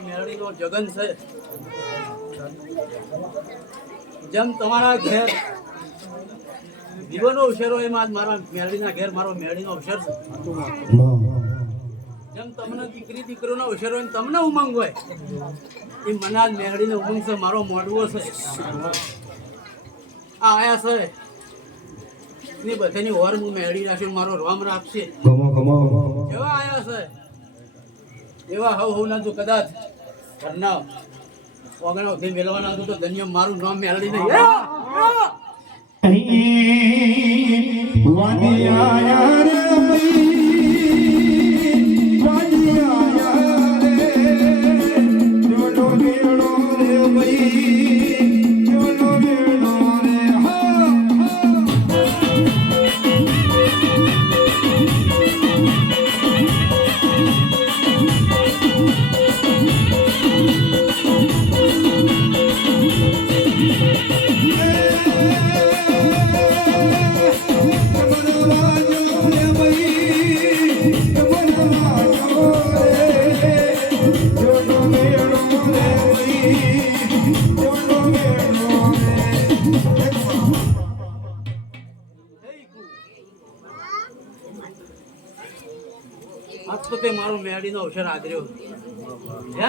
મેળવીનો જગન છે જેમ તમારા ઘેર જીવનનો અવસર હોય એમ આજ મારા મેળવીના ઘેર મારો મેળવીનો અવસર છે. જેમ તમને દીકરી દીકરીનો અવસર હોય તમને ઉમંગ હોય એ મને આજ મેળવીનો ઉમંગ છે. મારો મોડવો છે આ આયા છે ની બધાની ઓર હું મેળવી રાખ્યો મારો રામ રાખશે એવા આયા છે એવા હવ ના જો કદાચ ઘરના ઓગણા ઉઠી મેળવાના હતું તો ધન્ય મારું નામ મેળવી નહીં. આજ તો તે મારો મેળીનો અવસર આદર્યો હે